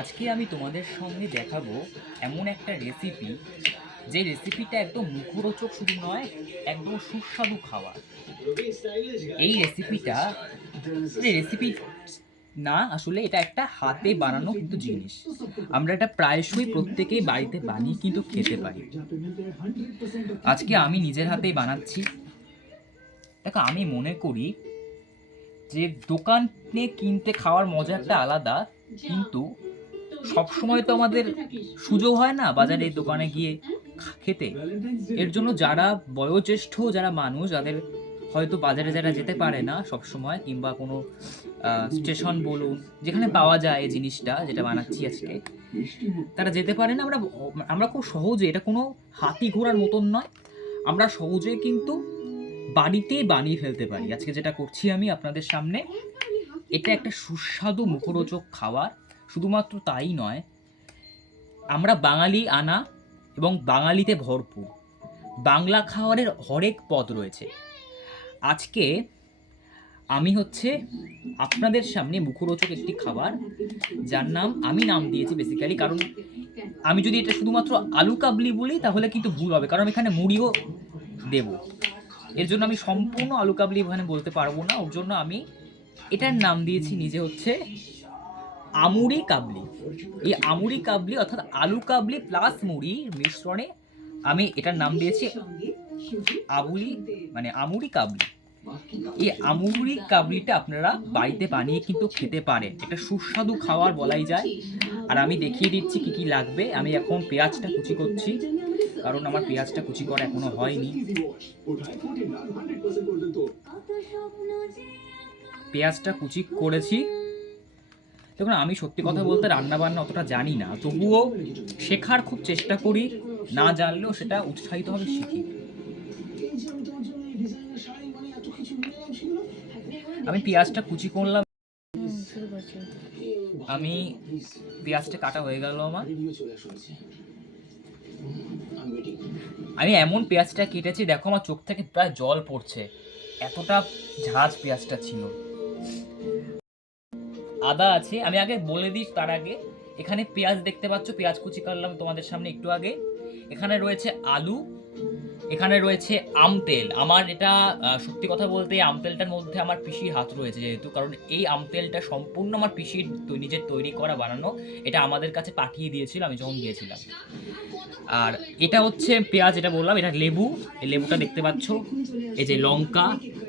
আজকে আমি তোমাদের সঙ্গে দেখাবো এমন একটা রেসিপি, যে রেসিপিটা একদম মুখরোচক শুধু নয়, একদম সুস্বাদু খাবার। এই রেসিপি না, আসলে এটা একটা হাতে বানানো কিন্তু জিনিস। আমরা এটা প্রায়শই প্রত্যেকেই বাড়িতে বানিয়ে কিন্তু খেতে পারি। আজকে আমি নিজের হাতেই বানাচ্ছি। দেখো, আমি মনে করি যে দোকানে কিনতে খাওয়ার মজা একটা আলাদা, কিন্তু সবসময় তো আমাদের সুযোগ হয় না বাজারে দোকানে গিয়ে খেতে। এর জন্য যারা বয়োজ্যেষ্ঠ যারা মানুষ, যাদের হয়তো বাজারে যারা যেতে পারে না সব সময়, কিংবা কোনো স্টেশন বলুন যেখানে পাওয়া যায় এই জিনিসটা যেটা বানাচ্ছি আজকে, তারা যেতে পারে না। আমরা খুব সহজে, এটা কোনো হাতি ঘোড়ার মতন নয়, আমরা সহজে কিন্তু বাড়িতেই বানিয়ে ফেলতে পারি। আজকে যেটা করছি আমি আপনাদের সামনে, এটা একটা সুস্বাদু মুখরোচক খাবার। শুধুমাত্র তাই নয়, আমরা বাঙালি আনা এবং বাঙালিতে ভরপুর, বাংলা খাবারের হরেক পদ রয়েছে। আজকে আমি আপনাদের সামনে মুখরোচক একটি খাবার, যার আমি নাম দিয়েছি বেসিক্যালি, কারণ আমি যদি এটা শুধুমাত্র আলু কাবলি বলি তাহলে কিন্তু ভুল হবে, কারণ এখানে মুড়িও দেব। এর জন্য আমি সম্পূর্ণ আলু কাবলি এখানে বলতে পারবো না। ওর জন্য আমি এটার নাম দিয়েছি নিজে আমুরি কাবলি। এই আমুরি কাবলি অর্থাৎ আলু কাবলি প্লাস মুড়ির মিশ্রণে আমি এটার নাম দিয়েছি আমুরি কাবলি। এই আমুরি কাবলিটা আপনারা বাড়িতে বানিয়ে কিন্তু খেতে পারেন। এটা সুস্বাদু খাবার বলাই যায়। আর আমি দেখিয়ে দিচ্ছি কি কি লাগবে। আমি এখন পেঁয়াজটা কুচি করছি, কারণ আমার পেঁয়াজটা কুচি করা এখনো হয়নি। পেঁয়াজটা কুচি করেছি। দেখুন, আমি সত্যি কথা বলতে রান্নাবান্না অতটা জানি না, তবুও শেখার খুব চেষ্টা করি। না জানলেও সেটা উৎসাহিতভাবে শিখি। আমি পেঁয়াজটা কুচি করলাম। আমি পেঁয়াজটা কাটা হয়ে গেল আমার। আমি এমন পেঁয়াজটা কেটেছি, দেখো আমার চোখ থেকে প্রায় জল পড়ছে, এতটা ঝাঁজ পেঁয়াজটা ছিল। আদা আছে, আমি আগে বলে দিই তার আগে, এখানে পেঁয়াজ দেখতে পাচ্ছ, পেঁয়াজ কুচি করলাম তোমাদের সামনে একটু আগে। এখানে রয়েছে আলু, এখানে রয়েছে আমতেল। আমার এটা সত্যি কথা বলতে এই আমতেলটার মধ্যে আমার পিসির হাত রয়েছে, যেহেতু কারণ এই আমতেলটা সম্পূর্ণ আমার পিসির নিজের তৈরি করা বানানো। এটা আমাদের কাছে পাঠিয়ে দিয়েছিল আমি যখন গিয়েছিলাম। আর এটা পেঁয়াজ, এটা বললাম। এটা লেবু, এই লেবুটা দেখতে পাচ্ছ। এই যে লঙ্কা,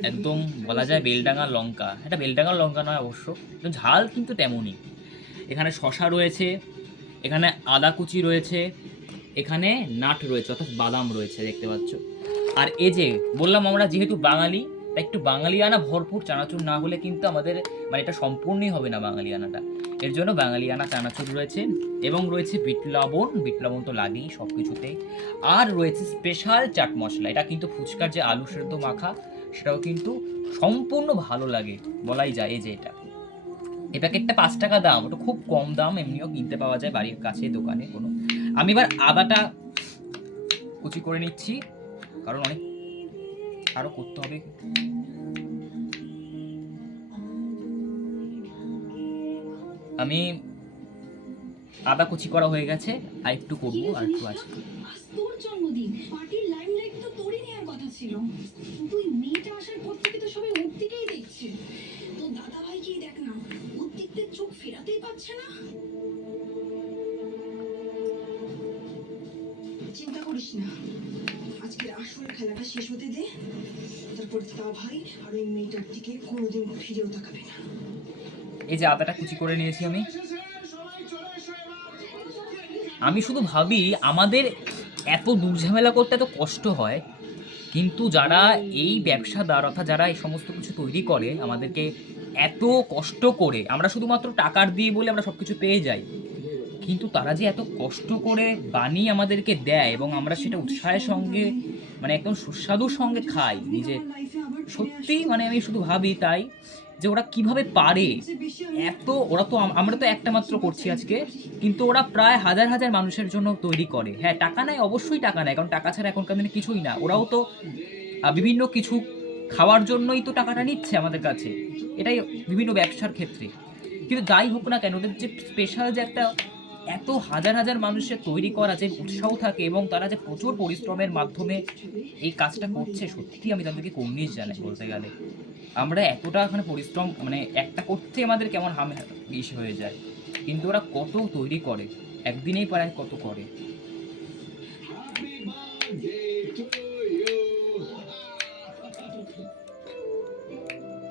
একদম বলা যায় বেলডাঙার লঙ্কা। এটা বেলডাঙার লঙ্কা নয় অবশ্য, ঝাল কিন্তু তেমনই। এখানে শশা রয়েছে, এখানে আদা কুচি রয়েছে, এখানে নাট রয়েছে অর্থাৎ বাদাম রয়েছে দেখতে পাচ্ছ। আর এই যে বললাম, আমরা যেহেতু বাঙালি, তাই একটু বাঙালিয়ানা ভরপুর চানাচুর না হলে কিন্তু আমাদের এটা সম্পূর্ণই হবে না বাঙালিয়ানাটা। এর জন্য বাঙালিয়ানা চানাচুর রয়েছে, এবং রয়েছে বিট লবণ। বিট লবণ তো লাগেই সব কিছুতেই। আর রয়েছে স্পেশাল চাট মশলা। এটা কিন্তু ফুচকার যে আলু সেদ্ধ মাখা, সেটাও কিন্তু সম্পূর্ণ ভালো লাগে বলাই যায়। এই যে এই প্যাকেটটা 5 টাকা দাম, ওটা খুব কম দাম, এমনিও কিনতে পাওয়া যায় বাড়ির কাছে দোকানে কোনো। আমি এবার আদাটা কুচি করে নিচ্ছি, কারণ অনেক আরো করতে হবে। আমি আদা কুচি করা হয়ে গেছে, আর একটু করবো, আর একটু আছে। তোর জন্মদিন, পার্টির লাইমলাইট তো তোরই নেওয়ার কথা ছিল। তুই মেয়েটা আসার পর থেকে তো সবাই ওর দিকেই দেখছে। তো দাদা ভাইকেই দেখ না, ওর দিক থেকে চোখ ফেরাতেই পারছে না। চিন্তা করিস না, আজকের আসল খেলাটা শেষ হতে দে, তারপর দাদা ভাই আর ওই মেয়েটার দিকে কোনোদিন ফিরেও তাকাবে না। এই যে আদাটা কুচি করে নিয়েছি আমি শুধু ভাবি আমাদের এত দূর ঝামেলা করতে এত কষ্ট হয়, কিন্তু যারা এই ব্যবসাদার অর্থাৎ যারা এই সমস্ত কিছু তৈরি করে আমাদেরকে এত কষ্ট করে, আমরা শুধুমাত্র টাকার দিয়ে বলে আমরা সব কিছু পেয়ে যাই, কিন্তু তারা যে এত কষ্ট করে বানিয়ে আমাদেরকে দেয় এবং আমরা সেটা উৎসাহের সঙ্গে একদম সুস্বাদুর সঙ্গে খাই নিজে, সত্যি আমি শুধু ভাবি তাই যে ওরা কিভাবে পারে এত। ওরা তো, আমরা তো একটা মাত্র করছি আজকে, কিন্তু ওরা প্রায় হাজার হাজার মানুষের জন্য তৈরি করে। হ্যাঁ, টাকা নেয়, অবশ্যই টাকা নেয়, কারণ টাকা ছাড়া এখনকার দিনে কিছুই না। ওরাও তো বিভিন্ন কিছু খাওয়ার জন্যই তো টাকাটা নিচ্ছে আমাদের কাছে, এটাই বিভিন্ন ব্যবসার ক্ষেত্রে। কিন্তু যাই হোক না কেন, ওদের যে স্পেশাল যে একটা এত হাজার হাজার মানুষের তৈরি করা যে উৎসাহ থাকে এবং তারা যে প্রচুর পরিশ্রমের মাধ্যমে এই কাজটা করছে, সত্যি আমি তাদেরকে কুর্নিশ জানাই বলতে গেলে। আমরা এতটা এখানে পরিশ্রম মানে একটা করতে আমাদের কেমন ইসে হয়ে যায়, কিন্তু ওরা কত তৈরি করে, একদিনেই প্রায় কত করে।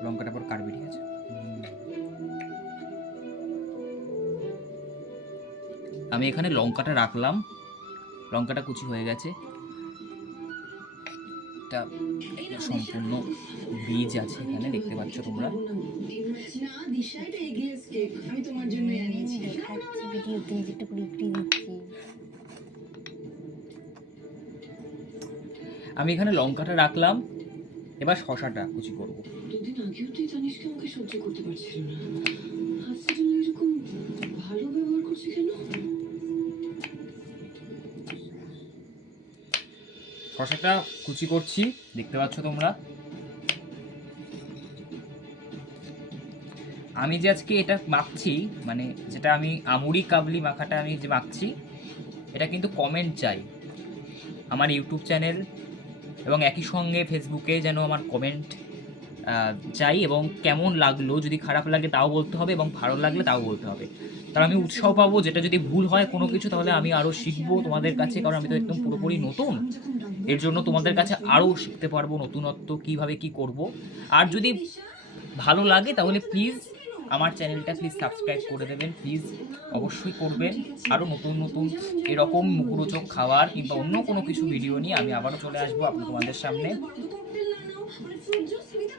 লঙ্কাটা পর কার বেরিয়ে আছে। আমি এখানে লঙ্কাটা রাখলাম, লঙ্কাটা কুচি হয়ে গেছে, এটা সম্পূর্ণ বীজ আছে এখানে দেখতে পাচ্ছ তোমরা। না দিশা, এটা এগলেস কেক আমি তোমার জন্যই আনিয়েছি। খাচ্ছি ভিডিওতে যেটা করে বিক্রি দিচ্ছি। আমি এখানে লঙ্কাটা রাখলাম, এবার শশাটা কুচি করব। দুদিন আগেও তুই তানিশকে আমাকে সহ্য করতে পারছিল না, আজকে জন্য এরকম ভালো ব্যবহার করছে কেন? শশাটা কুচি করছি দেখতে পাচ্ছ তোমরা। আমি যে আজকে এটা মাখছি, মানে যেটা আমি আমুরি কাবলি মাখাটা আমি যে মাখছি, এটা কিন্তু কমেন্ট চাই আমার ইউটিউব চ্যানেল এবং একই সঙ্গে ফেসবুকে যেন আমার কমেন্ট চাই, এবং কেমন লাগলো, যদি খারাপ লাগে তাও বলতে হবে এবং ভালো লাগলে তাও বলতে হবে। কারণ আমি উৎসাহ পাবো, যেটা যদি ভুল হয় কোনো কিছু তাহলে আমি আরও শিখবো তোমাদের কাছে, কারণ আমি তো একদম পুরোপুরি নতুন, এর জন্য তোমাদের কাছে আরও শিখতে পারবো নতুনত্ব কীভাবে কি করব। আর যদি ভালো লাগে তাহলে প্লিজ আমার চ্যানেলটা প্লিজ সাবস্ক্রাইব করে দেবেন, প্লিজ অবশ্যই করবেন। আরও নতুন নতুন এরকম মুখরোচক খাবার কিংবা অন্য কোনো কিছু ভিডিও নিয়ে আমি আবারও চলে আসবো তোমাদের সামনে।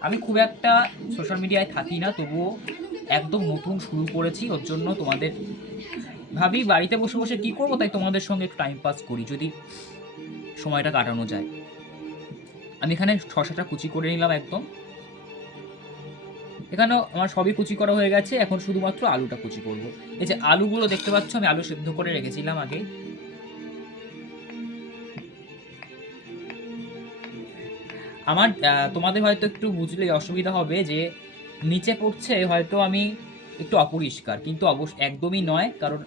আমি খুব একটা সোশ্যাল মিডিয়ায় থাকি না, তবুও একদম নতুন শুরু করেছি, ওর জন্য তোমাদের ভাবি বাড়িতে বসে বসে কী করবো, তাই তোমাদের সঙ্গে একটু টাইম পাস করি যদি সময়টা কাটানো যায়। আমি এখানে শসাটা কুচি করে নিলাম একদম, এখানেও আমার সবই কুচি করা হয়ে গেছে, এখন শুধুমাত্র আলুটা কুচি করব। এই যে আলুগুলো দেখতে পাচ্ছ, আমি আলু সিদ্ধ করে রেখেছিলাম আগে। আমার তোমাদের হয়তো একটু বুঝলে অসুবিধা হবে যে নিচে পড়ছে হয়তো আমি একটু অপরিষ্কার, কিন্তু একদমই নয়, কারণ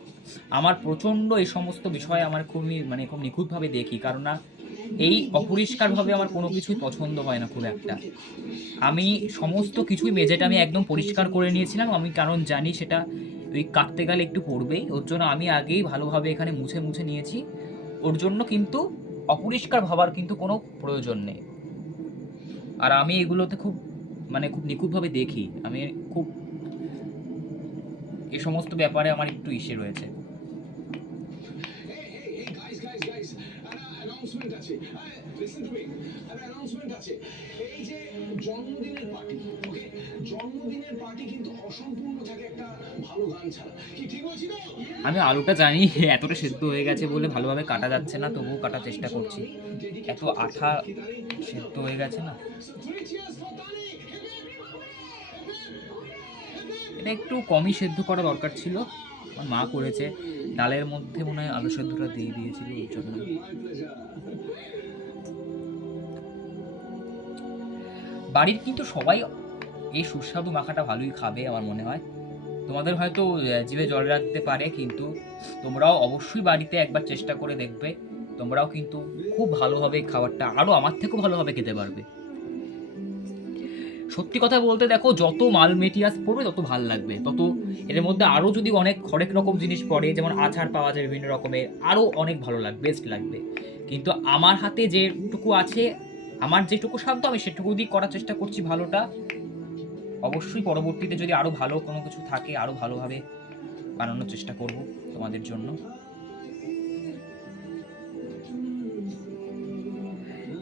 আমার প্রচণ্ড এই সমস্ত বিষয় আমার খুবই মানে খুব নিখুঁতভাবে দেখি, কারণ না এই অপরিষ্কারভাবে আমার কোনো কিছুই পছন্দ হয় না খুব একটা। আমি সমস্ত কিছুই মেঝেটা আমি একদম পরিষ্কার করে নিয়েছিলাম, আমি কারণ জানি সেটা ওই কাটতে গেলে একটু পড়বেই, ওর জন্য আমি আগেই ভালোভাবে এখানে মুছে মুছে নিয়েছি, ওর জন্য কিন্তু অপরিষ্কার ভাবার কিন্তু কোনো প্রয়োজন নেই। আর আমি এগুলোতে খুব মানে খুব নিখুঁতভাবে দেখি, আমি খুব এ সমস্ত ব্যাপারে আমার একটু ইসে রয়েছে। জন্মদিনের পার্টি, ওকে, জন্মদিনের পার্টি কিন্তু অসম্পূর্ণ থাকে একটা ভালো গান ছাড়া। কি ঠিক বলছি তো? আমি আলুটা জানি এতটা সেদ্ধ হয়ে গেছে বলে ভালোভাবে কাটা যাচ্ছে না, তবুও কাটার চেষ্টা করছি, এত আঠা সেদ্ধ হয়ে গেছে না। এটা একটু কমই সেদ্ধ করা দরকার ছিল, আমার মা করেছে, ডালের মধ্যে মনে হয় আলু সেদ্ধটা দিয়ে দিয়েছিল ওর জন্য। বাড়ির কিন্তু সবাই এই সুস্বাদু মাখাটা ভালোই খাবে আমার মনে হয়। তোমাদের হয়তো জিভে জল রাখতে পারে, কিন্তু তোমরাও অবশ্যই বাড়িতে একবার চেষ্টা করে দেখবে, তোমরাও কিন্তু খুব ভালোভাবে খাবারটা আরও আমার থেকেও ভালোভাবে খেতে পারবে। সত্যি কথা বলতে দেখো, যত মাল মেটিরিয়ালস পড়বে তত ভালো লাগবে, তত এর মধ্যে আরও যদি হরেক রকম জিনিস পড়ে, যেমন আচার পাওয়া যায় বিভিন্ন রকমের, আরও অনেক ভালো লাগবে, বেস্ট লাগবে। কিন্তু আমার হাতে যেটুকু আছে, আমার যেটুকু সাধ্য আমি সেটুকু দিয়ে করার চেষ্টা করছি ভালোটা। অবশ্যই পরবর্তীতে যদি আরও ভালো কোনো কিছু থাকে আরও ভালোভাবে বানানোর চেষ্টা করব তোমাদের জন্য।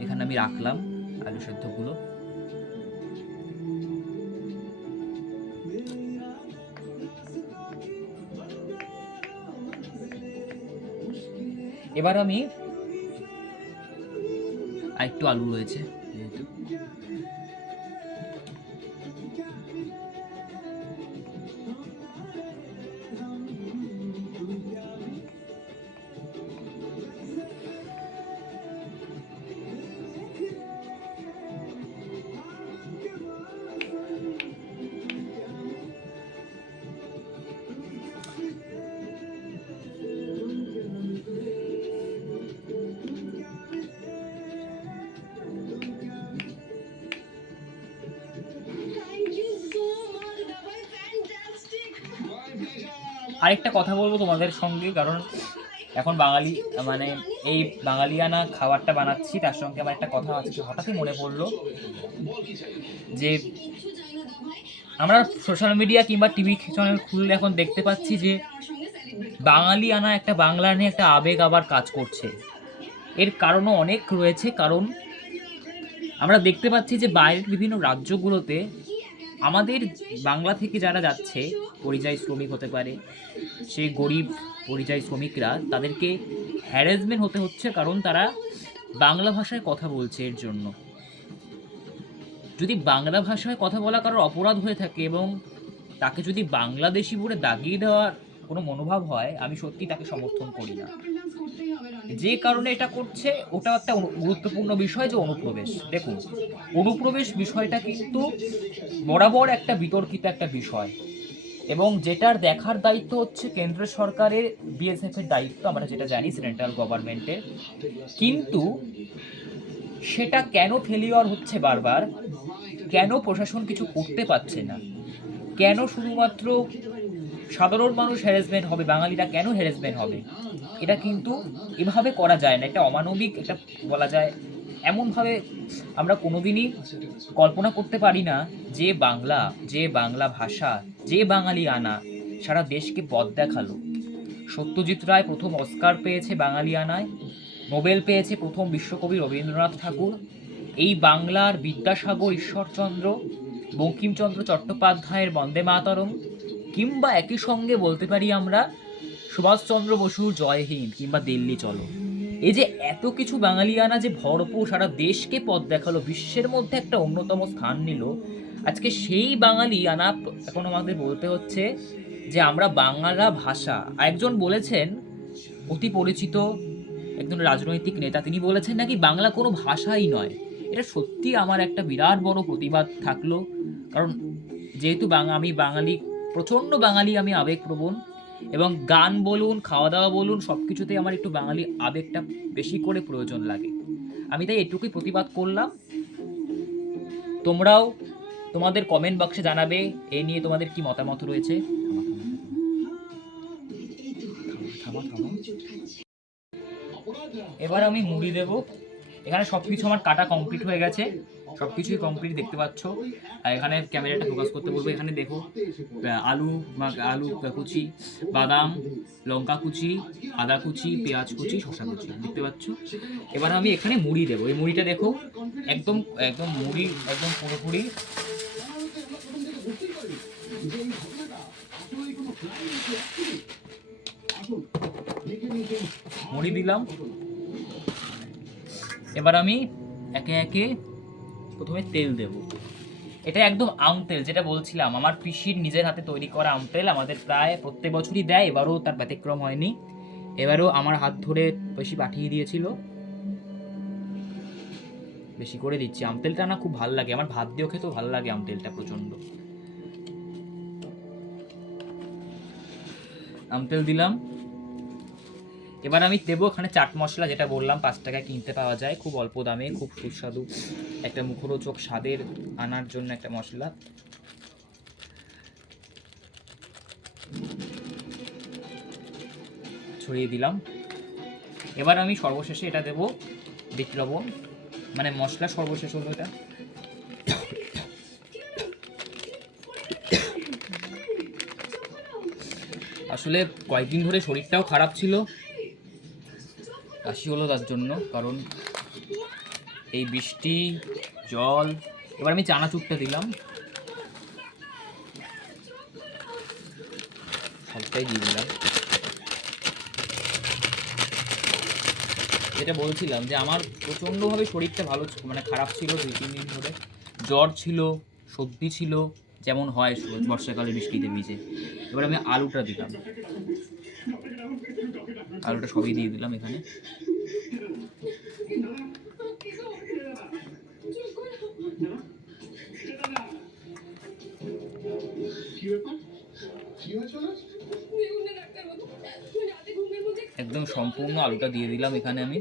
এখানে আমি রাখলাম আলু সেদ্ধগুলো। এবার আমি আরেকটু আলু রয়েছে যেহেতু, আরেকটা কথা বলবো তোমাদের সঙ্গে, কারণ এখন বাঙালি মানে এই বাঙালিয়ানা খাবারটা বানাচ্ছি, তার সঙ্গে আমার একটা কথা আজকে হঠাৎই মনে পড়লো যে কিচ্ছু চাই না দাভাই। আমরা সোশ্যাল মিডিয়া কিংবা টিভি চ্যানেল খুললে এখন দেখতে পাচ্ছি যে আমার সঙ্গে সেলিব্রেট বাঙালিয়ানা একটা বাংলা নিয়ে একটা আবেগ আবার কাজ করছে। এর কারণও অনেক রয়েছে, কারণ আমরা দেখতে পাচ্ছি যে বাইরের বিভিন্ন রাজ্যগুলোতে আমাদের বাংলা থেকে যারা যাচ্ছে, পরিযায়ী শ্রমিক হতে পারে, সেই গরিব পরিযায়ী শ্রমিকরা, তাদেরকে হ্যারাসমেন্ট হতে হচ্ছে কারণ তারা বাংলা ভাষায় কথা বলছে। এর জন্য যদি বাংলা ভাষায় কথা বলা কারোর অপরাধ হয়ে থাকে এবং তাকে যদি বাংলাদেশি বলে দাগিয়ে দেওয়ার কোনো মনোভাব হয়, আমি সত্যি তাকে সমর্থন করি না। যে কারণে এটা করছে ওটা একটা গুরুত্বপূর্ণ বিষয়, যে অনুপ্রবেশ। দেখুন, অনুপ্রবেশ বিষয়টা কিন্তু বরাবর একটা বিতর্কিত একটা বিষয়, এবং যেটার দেখার দায়িত্ব হচ্ছে কেন্দ্র সরকারের, বিএসএফ এর দায়িত্ব, আমরা যেটা জানি সেন্ট্রাল গভর্নমেন্টের। কিন্তু সেটা কেন ফেলিওর হচ্ছে বারবার, কেন প্রশাসন কিছু করতে পারছে না, কেন শুধুমাত্র সাধারণ মানুষ হ্যারাসমেন্ট হবে, বাঙালিরা কেন হ্যারাসমেন্ট হবে, এটা কিন্তু এভাবে করা যায় না। এটা অমানবিক, এটা বলা যায় এমনভাবে আমরা কোনোদিনই কল্পনা করতে পারি না যে বাংলা ভাষা, যে বাঙালি আনা সারা দেশকে পথ দেখালো। সত্যজিৎ রায় প্রথম অস্কার পেয়েছে বাঙালি আনায়, নোবেল পেয়েছে প্রথম বিশ্বকবি রবীন্দ্রনাথ ঠাকুর, এই বাংলার বিদ্যাসাগর, ঈশ্বরচন্দ্র, বঙ্কিমচন্দ্র চট্টোপাধ্যায়ের বন্দে মাতরম, কিংবা একই সঙ্গে বলতে পারি আমরা সুভাষচন্দ্র বসুর জয় হিন্দ কিংবা দিল্লি চলো। এই যে এত কিছু বাঙালিয়ানা যে ভরপুর সারা দেশকে পথ দেখালো, বিশ্বের মধ্যে একটা অন্যতম স্থান নিল, আজকে সেই বাঙালিয়ানা এখন আমাদের বলতে হচ্ছে যে আমরা বাংলা ভাষা। একজন বলেছেন, অতি পরিচিত একজন রাজনৈতিক নেতা, তিনি বলেছেন নাকি বাংলা কোনো ভাষাই নয়। এটা সত্যি আমার একটা বিরাট বড় প্রতিবাদ থাকলো, কারণ যেহেতু আমি বাঙালি, প্রচণ্ড বাঙালি, আমি আবেগপ্রবণ, এবং গান বলুন, খাওয়া দাওয়া বলুন, সব কিছুতেই আমার একটু বাঙালি আবেগটা বেশি করে প্রয়োজন লাগে। আমি তাই এটুকুই প্রতিবাদ করলাম। তোমরাও তোমাদের কমেন্ট বক্সে জানাবে এ নিয়ে তোমাদের কি মতামত রয়েছে। এবার আমি মুড়ি দেবো। এখানে সব কিছু আমার কাটা কমপ্লিট হয়ে গেছে, সব কিছুই কমপ্লিট দেখতে পাচ্ছ। আর এখানে ক্যামেরাটা ফোকাস করতে বলবো, এখানে দেখো আলু কুচি, বাদাম, লঙ্কা কুচি, আদা কুচি, পেঁয়াজ কুচি, শসা কুচি দেখতে পাচ্ছ। এবার আমি এখানে মুড়ি দেবো। এই মুড়িটা দেখো, একদম একদম মুড়ি একদম পুরোপুরি মুড়ি দিলাম। এবার আমি একে একে প্রথমে তেল দেব। এটা একদম আম তেল, যেটা বলছিলাম আমার পিসির নিজের হাতে তৈরি করা আম তেল, আমাদের প্রায় প্রত্যেক বছরই দেয়, এবারও তার ব্যতিক্রম হয়নি। এবারও আমার হাত ধরে বেশি পাঠিয়ে দিয়েছিল, বেশি করে দিচ্ছি। আম তেলটা না খুব ভালো লাগে, আমার ভাত দিয়েও খেতেও ভালো লাগে আম তেলটা প্রচণ্ড। আম তেল দিলাম। এবার আমি দেবো এখানে চাট মশলা, যেটা বললাম 5 টাকায় কিনতে পাওয়া যায়, খুব অল্প দামে, খুব সুস্বাদু একটা মুখরোচক স্বাদের আনার জন্য একটা মশলা। ছড়িয়ে দিলাম। এবার আমি সর্বশেষে এটা দেবো বিট লবণ, মানে মশলা সর্বশেষ হলো এটা। আসলে কয়েকদিন ধরে শরীরটাও খারাপ ছিল, কাশি হলো তার জন্য, কারণ এই বৃষ্টি জল। এবার আমি চানাচুরটা দিলাম, সবটাই দিয়ে দিলাম। যেটা বলছিলাম যে আমার প্রচণ্ডভাবে শরীরটা ভালো মানে খারাপ ছিল 2-3 দিন ধরে, জ্বর ছিল, সর্দি ছিল, যেমন হয় বর্ষাকালে বৃষ্টিতে ভিজে। এবার আমি আলুটা দিলাম, আলুটা সবই দিয়ে দিলাম এখানে। একদম সম্পূর্ণ আলুটা দিয়ে দিলাম এখানে আমি।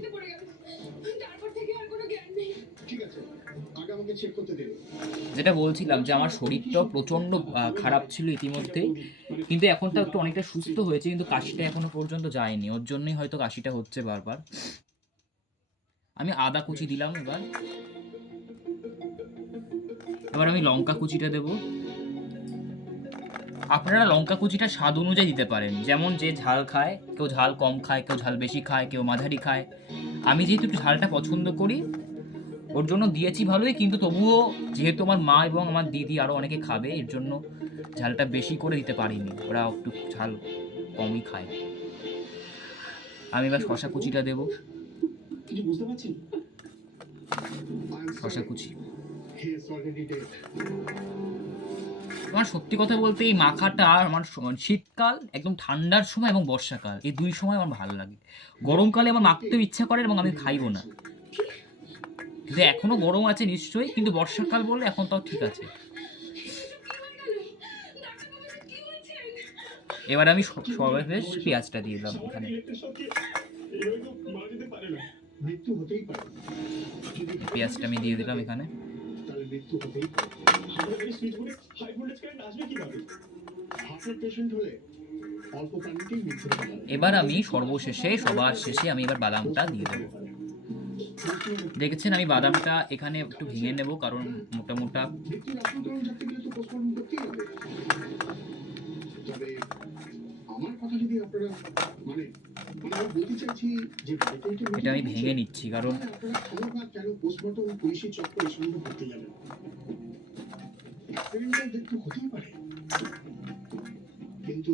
ঠিক আছে, আগে আমাকে আমাকে চেক করতে দিন। যেটা বলছিলাম যে আমার শরীরটাও প্রচণ্ড খারাপ ছিল ইতিমধ্যেই, কিন্তু এখন তো একটু অনেকটা সুস্থ হয়েছে, কিন্তু কাশিটা এখনো পর্যন্ত যায়নি, ওর জন্যই হয়তো কাশিটা হচ্ছে বারবার। আমি আদা কুচি দিলাম, এবার আমি লঙ্কা কুচিটা দেবো। আপনারা লঙ্কা কুচিটা স্বাদ অনুযায়ী দিতে পারেন, যেমন যে ঝাল খায়, কেউ ঝাল কম খায়, কেউ ঝাল বেশি খায়, কেউ মাঝারি খায়। আমি যেহেতু একটু ঝালটা পছন্দ করি ওর জন্য দিয়েছি ভালোই, কিন্তু তবুও যেহেতু আমার মা এবং আমার দিদি আরও অনেকে খাবে, এর জন্য ঝালটা বেশি করে দিতে পারিনি, ওরা একটু ঝাল কমই খায়। আমি এবার শশা কুচিটা দেবো, কিছু বুঝতে পারছেন? শশা কুচি। He is already dead. আমার সত্যি কথা বলতে এই মাখাটা আমার শীতকাল, একদম ঠান্ডার সময় এবং বর্ষাকাল, এই দুই সময় আমার ভালো লাগে। গরমকালে আমার মাখতেও ইচ্ছা করে এবং আমি খাইবো না, কিন্তু এখনো গরম আছে নিশ্চয়ই, কিন্তু বর্ষাকাল বলে এখন তাও ঠিক আছে। এবার আমি সর্বশেষ পেঁয়াজটা দিয়ে দিলাম এখানে। মৃত্যু হতেই পারে। পেঁয়াজটা আমি দিয়ে দিলাম এখানে। তাহলে মৃত্যু হতেই পারে। আমাদের সুইচ বোর্ডে হাই ভোল্টেজ কারেন্ট আসবে কিভাবে? হার্টের পেশেন্ট হলে অল্প পানিতেই মৃত্যু হতে পারে। এবার আমি সবার শেষে আমি এবার বাদামটা দিয়ে দেবো। দেখেছেন আমি বাদামটা এখানে একটু ভেঙে নেব, কারণ মোটা মোটা মৃত্যুর আশঙ্কা জানতে গেলে তো পোস্টমর্টম করতেই হবে। তবে আমার কথা যদি আপনারা মানে আমি বলতে চাইছি যে এটা আমি ভেঙে নিচ্ছি, কারণ আপনারা খবর কেন পোস্টমর্টম পুলিশি চক্কর এই সম্বন্ধে করতে যাবেন? অ্যাক্সিডেন্টাল ডেথ তো হতেই পারে, কিন্তু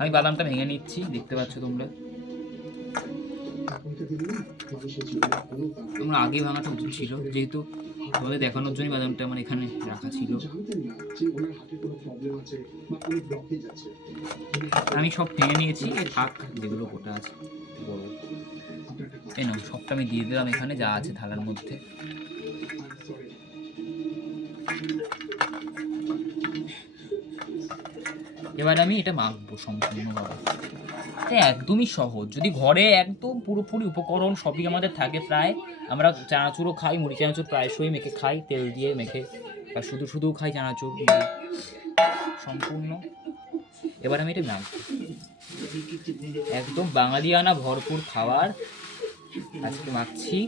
আমি বাদামটা ভেঙে নিচ্ছি, দেখতে পাচ্ছ তোমরা। এখনকার দিনে না মানুষের জীবনে কোনো কারণ তোমরা আগে ভাঙাটা উচিত ছিল, যেহেতু তোমাদের দেখানোর জন্যই বাদামটা আমার এখানে রাখা ছিল। জানতেন না যে ওনার হাতে কোনো প্রবলেম আছে বা কোনো ব্লকেজ আছে। আমি সব ভেঙে নিয়েছি, এ থাক যেগুলো গোটা আছে বড়। এই নাও সবটা আমি দিয়ে দিলাম এখানে যা আছে থালার মধ্যে। এবার আমি এটা মাখবো সম্পূর্ণভাবে। এটা একদমই সহজ, যদি ঘরে একদম পুরোপুরি উপকরণ সবই আমাদের থাকে প্রায়। আমরা চানাচুরও খাই, মুড়ি চানাচুর প্রায়শই মেখে খাই, তেল দিয়ে মেখে, বা শুধু খাই চানাচুর সম্পূর্ণ। এবার আমি এটা মাখবো, একদম বাঙালিয়ানা ভরপুর খাবার আজকে মাখছি।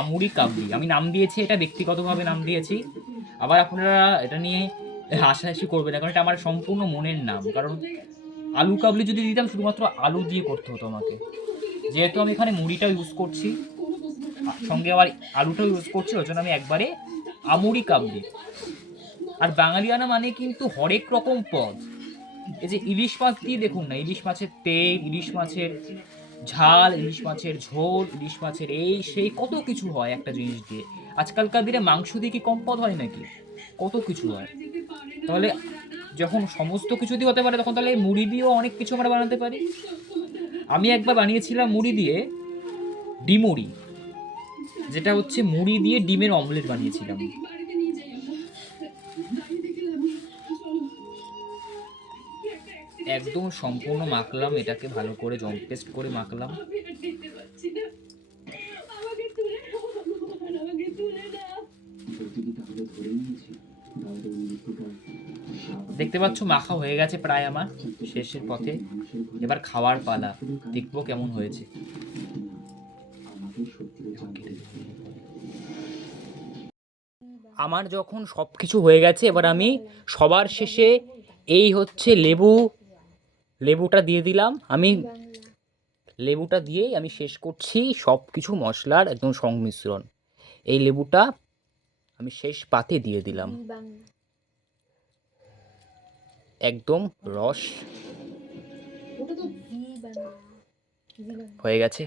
আমুরি কাবলি আমি নাম দিয়েছি, এটা ব্যক্তিগতভাবে নাম দিয়েছি। আবার আপনারা এটা নিয়ে হাসাহাসি করবেন না, কারণ এটা আমার সম্পূর্ণ মনের নাম। কারণ আলু কাবলি যদি দিতাম শুধুমাত্র আলু দিয়ে করতে হতো আমাকে, যেহেতু আমি এখানে মুড়িটাও ইউজ করছি, সঙ্গে আবার আলুটাও ইউজ করছি, ওই জন্য আমি একবারে আমুরি কাবলি। আর বাঙালিয়ানা মানে কিন্তু হরেক রকম পদ। এই যে ইলিশ মাছ দিয়ে দেখুন না, ইলিশ মাছের তেল, ইলিশ মাছের ঝাল, ইলিশ মাছের ঝোল, ইলিশ মাছের এই সেই কত কিছু হয় একটা জিনিস দিয়ে। আজকালকার দিনে মাংস দিয়ে কি কম পদ হয় নাকি? কত কিছু হয়। তাহলে যখন সমস্ত কিছু দিয়ে হতে পারে, তখন তাহলে মুড়ি দিয়েও অনেক কিছু আমরা বানাতে পারি। আমি একবার বানিয়েছিলাম মুড়ি দিয়ে ডিমুড়ি, যেটা হচ্ছে মুড়ি দিয়ে ডিমের অমলেট বানিয়েছিলাম। একদম সম্পূর্ণ মাখলাম এটাকে, ভালো করে জম পেস্ট করে মাখলাম। দেখতে পাচ্ছ মাখা হয়ে গেছে প্রায় আমার শেষের পথে। এবার খাওয়ার পালা, দেখবো কেমন হয়েছে। আমার যখন সব কিছু হয়ে গেছে, এবার আমি সবার শেষে এই হচ্ছে লেবুটা দিয়ে দিলাম। আমি লেবুটা দিয়েই আমি শেষ করছি সব কিছু মশলার একদম সংমিশ্রণ। এই লেবুটা আমি শেষ পাতে দিয়ে দিলাম, একদম রস হয়ে গেছে।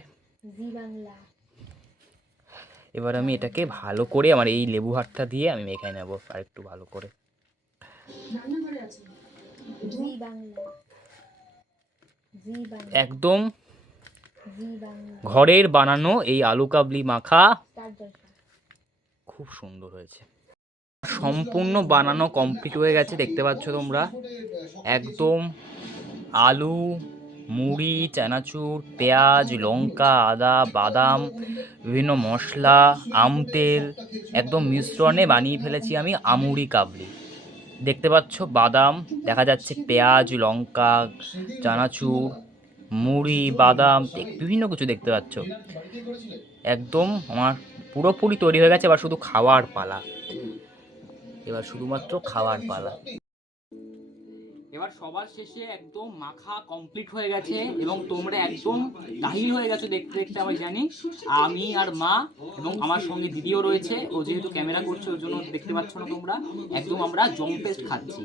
এবার আমি এটাকে ভালো করে আমার এই লেবু হাটটা দিয়ে আমি মেখে নেবো আর একটু ভালো করে। একদম ঘরের বানানো এই আলু কাবলি মাখা খুব সুন্দর হয়েছে। সম্পূর্ণ বানানো কমপ্লিট হয়ে গেছে, দেখতে পাচ্ছ তোমরা। একদম আলু, মুড়ি, চানাচুর, পেঁয়াজ, লঙ্কা, আদা, বাদাম, বিভিন্ন মশলা, তেল একদম মিশ্রণে বানিয়ে ফেলেছি আমি আমুরি কাবলি। দেখতে পাচ্ছ বাদাম দেখা যাচ্ছে, পেঁয়াজ, লঙ্কা, চানাচুর, মুড়ি, বাদাম বিভিন্ন কিছু দেখতে পাচ্ছ। একদম আমার পুরোপুরি তৈরি হয়ে গেছে, এবার শুধু খাওয়ার পালা, এবার শুধুমাত্র খাওয়ার পালা। এবার সবার শেষে একদম মাখা কমপ্লিট হয়ে গেছে এবং তোমরা একদম কাহিল হয়ে গেছো দেখতে দেখতে, আমি জানি। আমি আর মা এবং আমার সঙ্গে দিদিও রয়েছে, ও যেহেতু ক্যামেরা করছে ওর জন্য দেখতে পাচ্ছ না তোমরা। একদম আমরা জম্পেস্ট খাচ্ছি,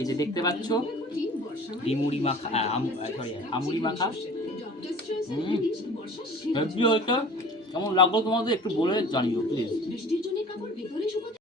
এই যে দেখতে পাচ্ছ ডিমুড়ি মাখা, সরি আমুড়ি মাখা। হেভি হয়েছে। কেমন লাগলো তোমাদের একটু বলে জানিও প্লিজ। বৃষ্টির জন্য কাপড় ভেতরে শুকাতে